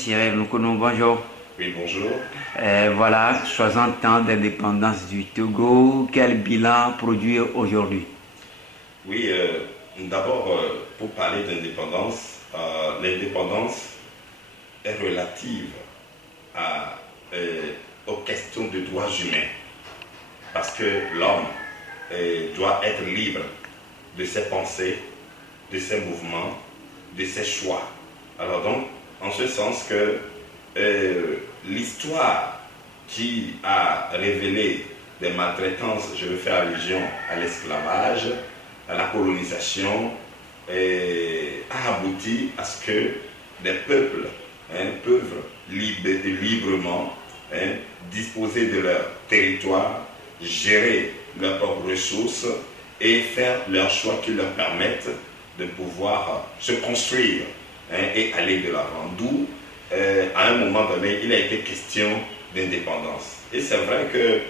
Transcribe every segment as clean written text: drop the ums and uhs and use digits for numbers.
Cyril Nkono, bonjour. Oui, bonjour. Voilà, 60 ans d'indépendance du Togo. Quel bilan produire aujourd'hui? Oui, d'abord, pour parler d'indépendance, l'indépendance est relative à, aux questions de droits humains. Parce que l'homme doit être libre de ses pensées, de ses mouvements, de ses choix. Alors donc, en ce sens que l'histoire qui a révélé des maltraitances, je veux faire allusion à l'esclavage, à la colonisation, a abouti à ce que des peuples peuvent librement disposer de leur territoire, gérer leurs propres ressources et faire leurs choix qui leur permettent de pouvoir se construire et aller de l'avant. D'où, à un moment donné, il a été question d'indépendance. Et c'est vrai que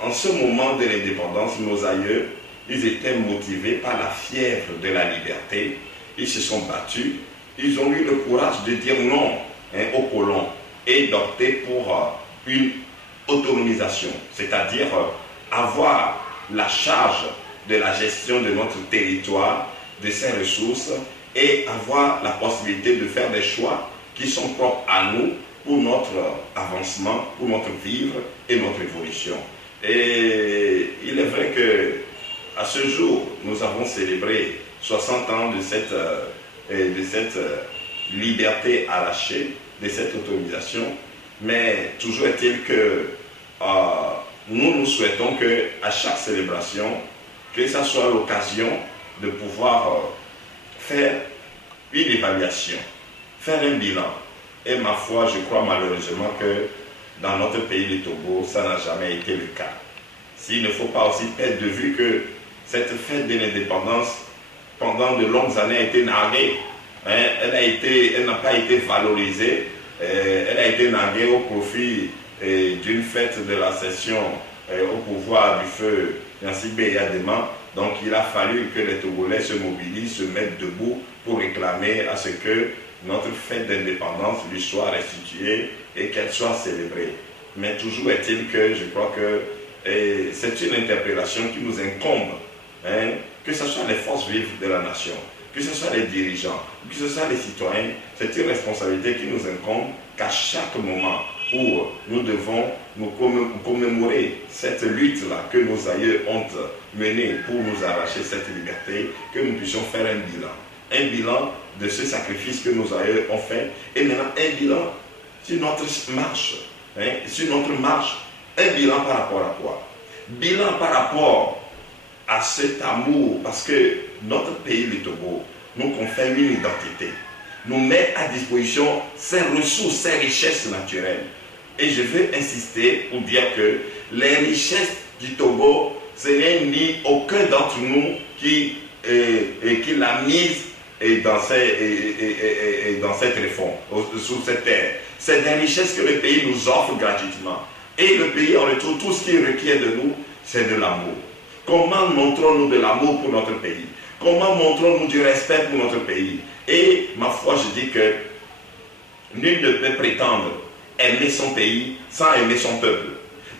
en ce moment de l'indépendance, nos aïeux, ils étaient motivés par la fièvre de la liberté. Ils se sont battus. Ils ont eu le courage de dire non aux colons et d'opter pour une autonomisation, c'est-à-dire avoir la charge de la gestion de notre territoire, de ses ressources et avoir la possibilité de faire des choix qui sont propres à nous pour notre avancement, pour notre vivre et notre évolution. Et il est vrai que à ce jour, nous avons célébré 60 ans de cette liberté arrachée, de cette autonomisation, mais toujours est-il que nous souhaitons qu'à chaque célébration, que ça soit l'occasion de pouvoir faire une évaluation, faire un bilan. Et ma foi, je crois malheureusement que dans notre pays, le Togo, ça n'a jamais été le cas. S'il ne faut pas aussi perdre de vue que cette fête de l'indépendance, pendant de longues années, a été narguée. Elle n'a pas été valorisée. Elle a été narguée au profit d'une fête de la session au pouvoir du feu Yancibé et Adema. Donc il a fallu que les Togolais se mobilisent, se mettent debout pour réclamer à ce que notre fête d'indépendance lui soit restituée et qu'elle soit célébrée. Mais toujours est-il que je crois que c'est une interpellation qui nous incombe, que ce soit les forces vives de la nation, que ce soit les dirigeants, que ce soit les citoyens, c'est une responsabilité qui nous incombe qu'à chaque moment où nous devons nous commémorer cette lutte-là que nos aïeux ont menée pour nous arracher cette liberté, que nous puissions faire un bilan de ce sacrifice que nos aïeux ont fait, et maintenant un bilan sur notre marche, un bilan par rapport à quoi? Bilan par rapport à cet amour, parce que notre pays, le Togo, nous confère une identité, nous met à disposition ses ressources, ses richesses naturelles. Et je veux insister pour dire que les richesses du Togo, ce n'est ni aucun d'entre nous qui l'a mise dans cette réforme, sous cette terre. C'est des richesses que le pays nous offre gratuitement. Et le pays, en retour, tout ce qu'il requiert de nous, c'est de l'amour. Comment montrons-nous de l'amour pour notre pays? Comment montrons-nous du respect pour notre pays? Et ma foi, je dis que nul ne peut prétendre aimer son pays sans aimer son peuple.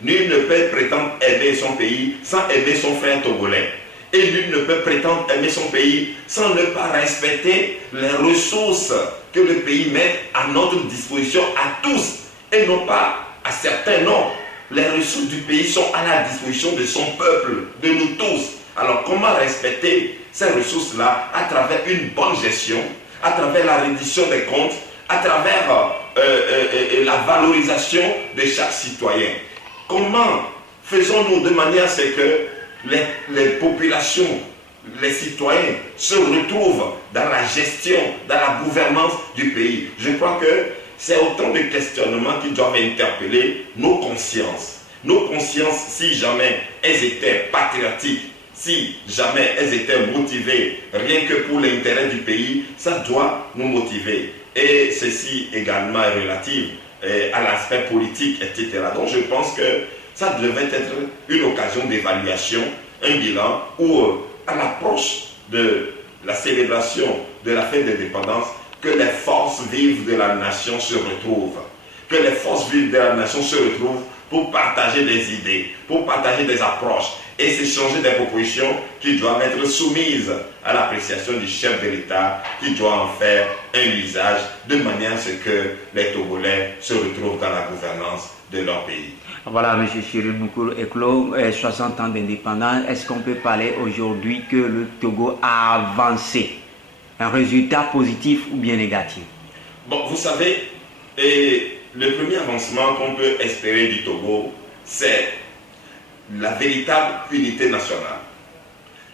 Nul ne peut prétendre aimer son pays sans aimer son frère togolais. Et nul ne peut prétendre aimer son pays sans ne pas respecter les ressources que le pays met à notre disposition à tous et non pas à certains. Non, les ressources du pays sont à la disposition de son peuple, de nous tous. Alors comment respecter ces ressources-là à travers une bonne gestion, à travers la reddition des comptes, à travers la valorisation de chaque citoyen? Comment faisons-nous de manière à ce que les populations, les citoyens se retrouvent dans la gestion, dans la gouvernance du pays? Je crois que c'est autant de questionnements qui doivent interpeller nos consciences. Nos consciences, si jamais elles étaient patriotiques, si jamais elles étaient motivées rien que pour l'intérêt du pays, ça doit nous motiver. Et ceci également est relatif à l'aspect politique, etc. Donc je pense que ça devait être une occasion d'évaluation, un bilan où à l'approche de la célébration de la fête d'indépendance, que les forces forces vives de la nation se retrouvent. Que les forces vives de la nation se retrouvent pour partager des idées, pour partager des approches et s'échanger des propositions qui doivent être soumises à l'appréciation du chef de l'État qui doit en faire un usage de manière à ce que les Togolais se retrouvent dans la gouvernance de leur pays. Voilà, M. Cyril Moukourou Eklo, 60 ans d'indépendance. Est-ce qu'on peut parler aujourd'hui que le Togo a avancé? Un résultat positif ou bien négatif? Bon, vous savez, le premier avancement qu'on peut espérer du Togo, c'est la véritable unité nationale,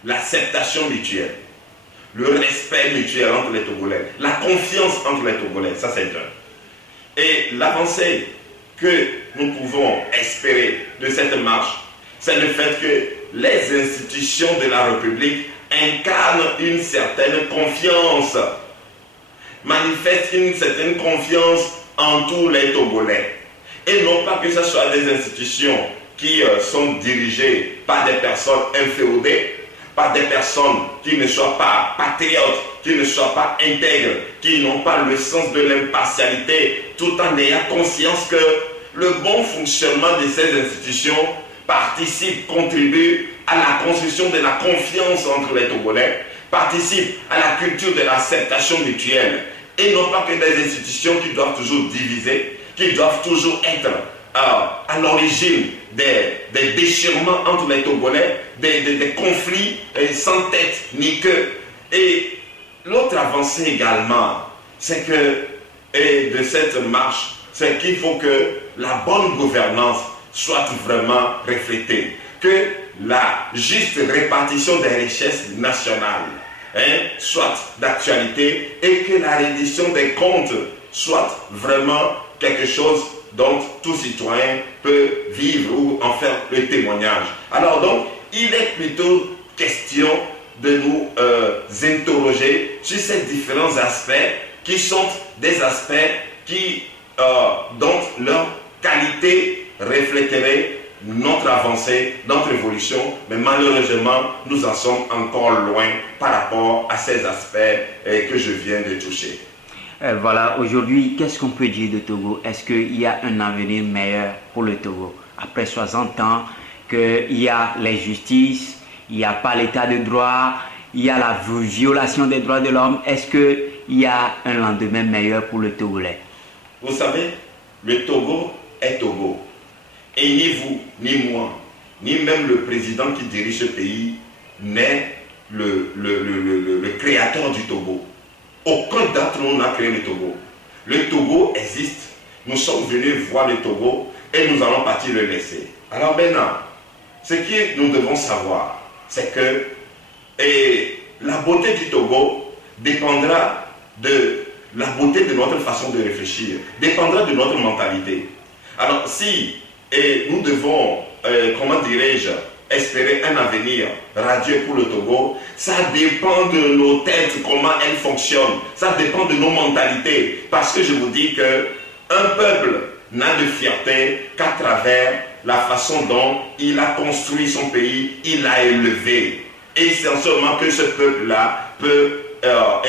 l'acceptation mutuelle, le respect mutuel entre les Togolais, la confiance entre les Togolais, ça c'est un. Et l'avancée que nous pouvons espérer de cette marche, c'est le fait que les institutions de la République incarnent une certaine confiance, manifestent une certaine confiance en tous les Togolais. Et non pas que ce soit des institutions qui sont dirigées par des personnes inféodées, par des personnes qui ne soient pas patriotes, qui ne soient pas intègres, qui n'ont pas le sens de l'impartialité, tout en ayant conscience que le bon fonctionnement de ces institutions participe, contribue à la construction de la confiance entre les Togolais, participe à la culture de l'acceptation mutuelle, et non pas que des institutions qui doivent toujours diviser, qui doivent toujours être à l'origine des déchirements entre les Togolais, des conflits sans tête ni queue. Et l'autre avancée également, c'est que de cette marche, c'est qu'il faut que la bonne gouvernance soit vraiment reflétée, que la juste répartition des richesses nationales soit d'actualité et que la reddition des comptes soit vraiment quelque chose dont tout citoyen peut vivre ou en faire le témoignage. Alors donc, il est plutôt question de nous interroger sur ces différents aspects qui sont des aspects qui, dont leur qualité reflèterait notre avancée, notre évolution, mais malheureusement, nous en sommes encore loin par rapport à ces aspects que je viens de toucher. Voilà, aujourd'hui, qu'est-ce qu'on peut dire de Togo? Est-ce qu'il y a un avenir meilleur pour le Togo? Après 60 ans, qu'il y a l'injustice, il n'y a pas l'état de droit, il y a la violation des droits de l'homme. Est-ce qu'il y a un lendemain meilleur pour le Togolais? Vous savez, le Togo est Togo. Et ni vous, ni moi, ni même le président qui dirige ce pays n'est le créateur du Togo. Aucun d'entre nous n'a créé le Togo. Le Togo existe. Nous sommes venus voir le Togo et nous allons partir le laisser. Alors maintenant, ce que nous devons savoir, c'est que la beauté du Togo dépendra de la beauté de notre façon de réfléchir, dépendra de notre mentalité. Alors si nous devons, comment dirais-je, espérer un avenir radieux pour le Togo, ça dépend de nos têtes, comment elles fonctionnent, ça dépend de nos mentalités, parce que je vous dis qu'un peuple n'a de fierté qu'à travers la façon dont il a construit son pays, il l'a élevé. Et c'est seulement que ce peuple-là peut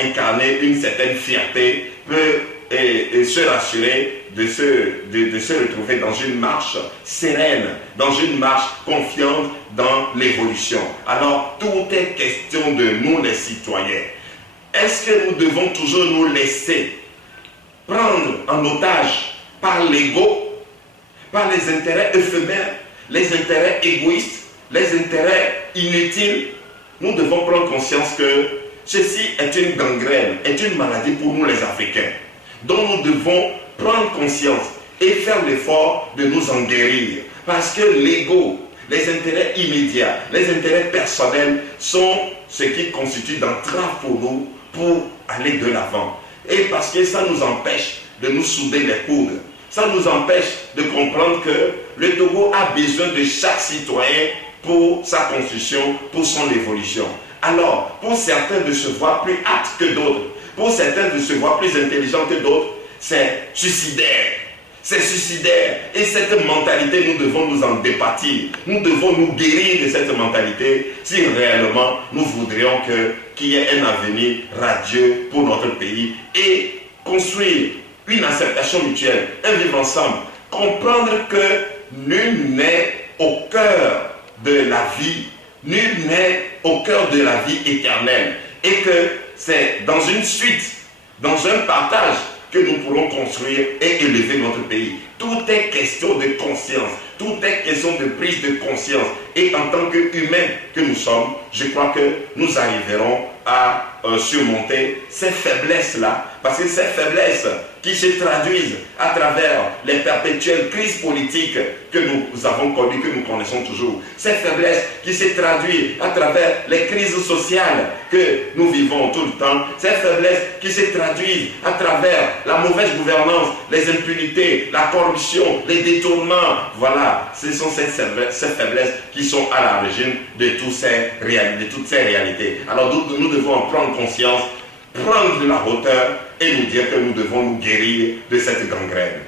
incarner une certaine fierté, peut se rassurer de se retrouver dans une marche sereine, dans une marche confiante dans l'évolution. Alors, tout est question de nous les citoyens. Est-ce que nous devons toujours nous laisser prendre en otage par l'ego, par les intérêts éphémères, les intérêts égoïstes, les intérêts inutiles? Nous devons prendre conscience que ceci est une gangrène, est une maladie pour nous les Africains, dont nous devons prendre conscience et faire l'effort de nous en guérir. Parce que l'ego, les intérêts immédiats, les intérêts personnels sont ce qui constitue d'entrave pour nous pour aller de l'avant. Et parce que ça nous empêche de nous souder les coudes. Ça nous empêche de comprendre que le Togo a besoin de chaque citoyen pour sa construction, pour son évolution. Alors, pour certains de se voir plus aptes que d'autres, pour certains de se voir plus intelligents que d'autres, c'est suicidaire. C'est suicidaire. Et cette mentalité, nous devons nous en départir. Nous devons nous guérir de cette mentalité si réellement nous voudrions qu'il y ait un avenir radieux pour notre pays et construire une acceptation mutuelle, un vivre ensemble, comprendre que nul n'est au cœur de la vie, nul n'est au cœur de la vie éternelle, et que c'est dans une suite, dans un partage que nous pourrons construire et élever notre pays. Tout est question de conscience, tout est question de prise de conscience. Et en tant qu'humains que nous sommes, je crois que nous arriverons à surmonter ces faiblesses-là, parce que ces faiblesses qui se traduisent à travers les perpétuelles crises politiques que nous avons connues, que nous connaissons toujours, ces faiblesses qui se traduisent à travers les crises sociales que nous vivons tout le temps, ces faiblesses qui se traduisent à travers la mauvaise gouvernance, les impunités, la corruption, les détournements, voilà, ce sont ces faiblesses qui sont à l'origine de toutes ces réalités. Alors nous devons en prendre conscience, prendre de la hauteur et nous dire que nous devons nous guérir de cette gangrène.